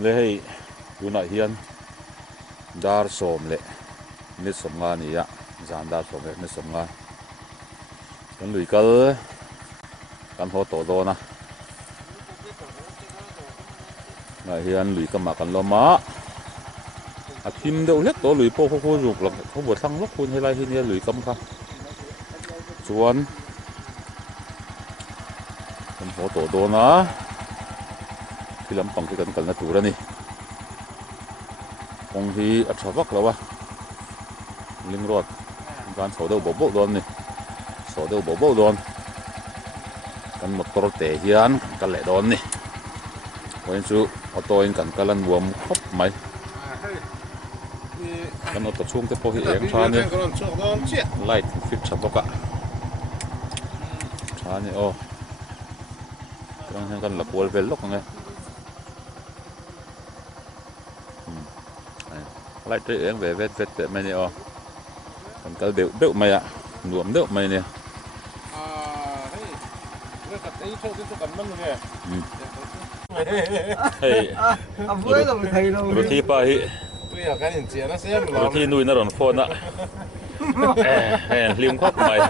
le hei tunah hian dar som le ni som nga ni ya zan dar som le ni som nga kan lui kal kan ho to do na na hian lui kama kan loma a thim deuh hlek to lui po kho ruk lak kho bo thlang lok khun helai hi ni lui kam kha chuan kan ho to do na filam pang ki kan kal na tur ani ong hi a thawak lawa ling rod kan so deuh bo don ni so deuh bo don kan motor te hian kan le don ni poin chu auto in kan kalan nuam khop mai kan auto chung te po hi eng tha ni light fit thaboka tha ni o kan la pol vel lok nge light te eng ve vet te mai ni o kan kal deuh mai a nuam deuh mai ni hey vui rồi thầy rồi rồi thi pa hi rồi thi nuôi nó còn phone á lim khóc mày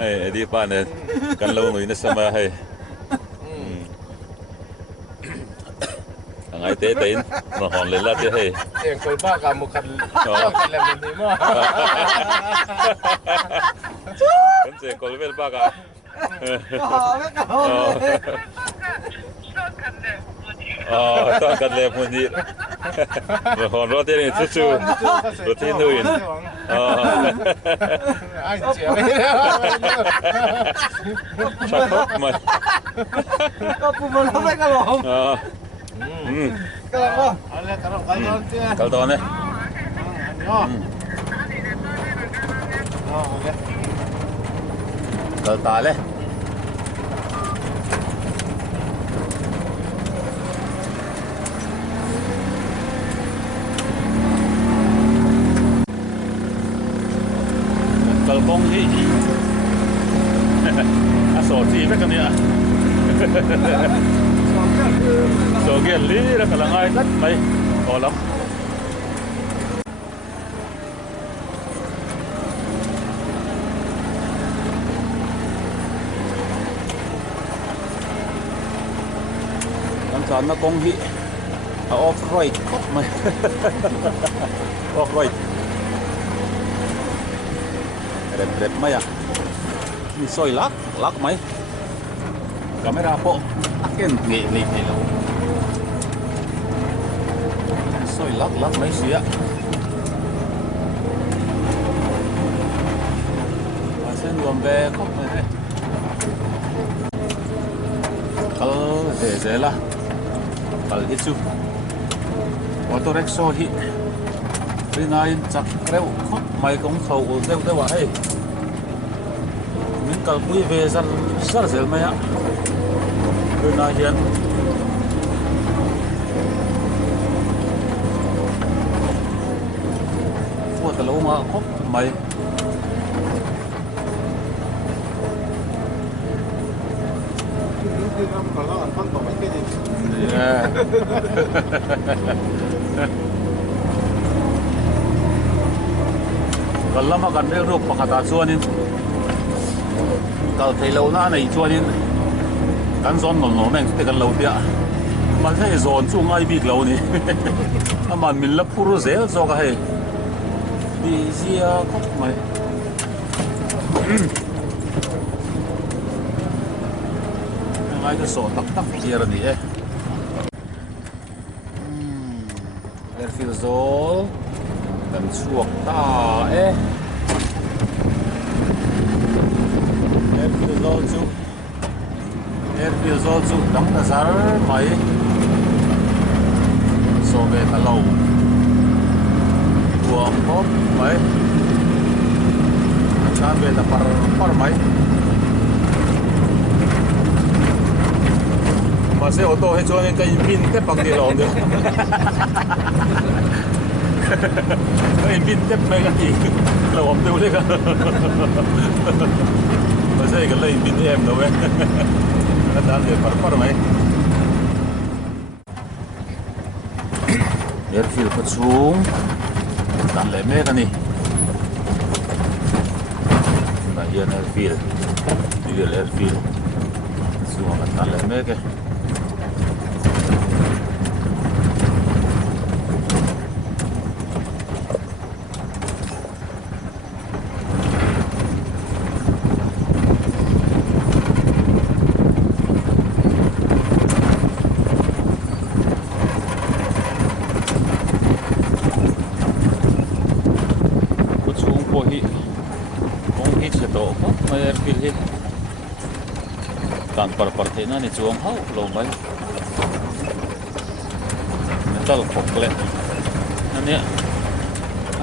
hey đi pa này kan lâu nuôi nó sama hey ngày tết đến mà hòn lên là thế hey tiền coi ba cả một khăn làm gì mà kan se kol vel ba ka to kan le mun ni rồi hòn rồi thế này chú chú rồi thi nuôi anh chị chắc khóc mày có phụ nữ nó phải cái lồng cái lồng Kalau tahu ni. Kalau tahu le. Kalau bong ni. Asal sih macam ni ah. So gel li ra kalangai tat mai olam kan sana kong hi off right kop mai off right rep mai ah ni soi lak mai kamera po akin ngi lo soi lak mai sia asen lombe kop ne kal zela kal hichu auto rickshaw hi rinain chak reu kop mai kong thau deu wa ai min kal pui ve zan sar zel mai a rina hian phua ta lo ma kop mai kalau makan bel pakata chuanin kal thei lo na nei chuanin kan zon no meng te kan lo tia man thei zon chu ngai bik lo ni aman min la puru zel zo ka he di zia kop mai ngai ka so tak hier ni e airfield zol dan suak ta airfield zol chu dang ta zar mai so ve ta lo buang pop mai chan ve ta par mai masih auto he chuan kai pin te pang ni long de kai pin te mai ka ti lo om tu le ka masih ka lai pin em đâu ve ka dan de par mai airfield ko chung tan le me ka ni ka hian airfield civil airfield chung ka tan le me ke airfield hi kan par the na ni chuang hau lo mai metal khokle ania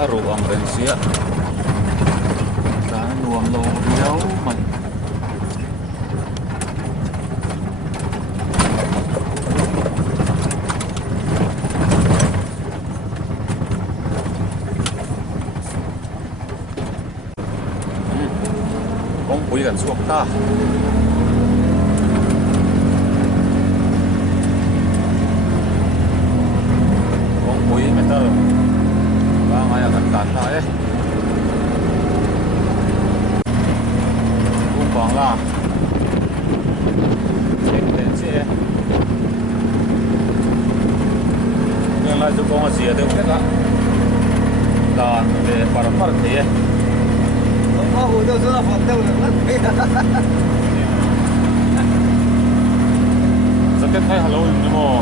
aru ang ren sia ta nuam lo riau maiคุยกันช่วงต้าของคุยไม่เติมว่าไงกันการได้กุ้งฟองล่าเช็คเต็มเสียเรื่องอะไรจะกองเสียเดี๋ยวแค่ละด่านเดี๋ยวปาร์ตี้Aku dah sudah foto dah. Sakit hai hello ni mo.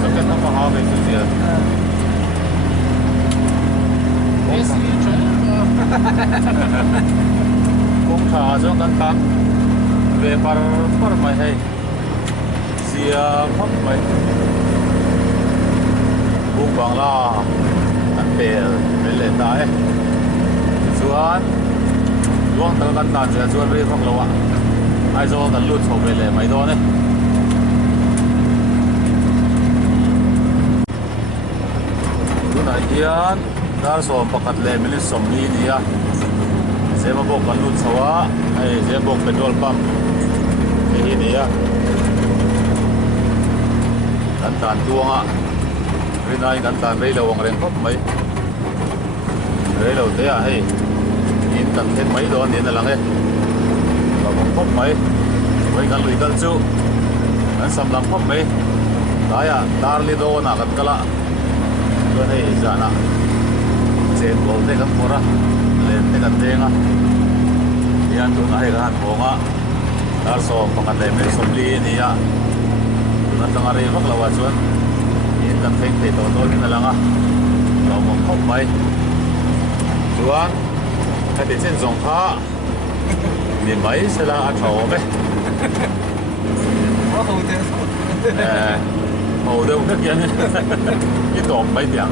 Sakit apa hal itu dia? Kung kha jong kan kan ve par mai hai. Sia phap mai. Kung bang la kan pel le ta eh. Chuan luang tal kan tan cha chuan ri khok lo a ai zo kan lut chho ve le mai do ne tuna hian dar som pakat le mili som ni nia sema bok kan lut chhowa ai je bok petrol pump hi nia kan tan tuanga ri nai kan tan rei lo wang reng khop mai rei lo te a hei in kan thêm mấy đó nên là lăng ấy và một phút mấy vớiกันลุยกันจูนั้นสำหรับพบmấyได้อะดาร์ลีโดน่ะกันกะละก็ให้จานะเจนบอลเตกันพอระเล่นเตกันเตงอ่ะที่อันตัวไหนกันพงอ่ะดาร์โซ่ปกันเล่นไม่สมลีนี่อ่ะนั่นตั้งอะไรพวกเราว่าชวนอินกันเพ่งเตะตัวนี่นั่นละอ่ะเราหมดพบmấyชวนcái tiền trên dòng phá miền mấy sẽ là ăn thầu đấy hầu đâu hết vậy cái tôm mấy tiền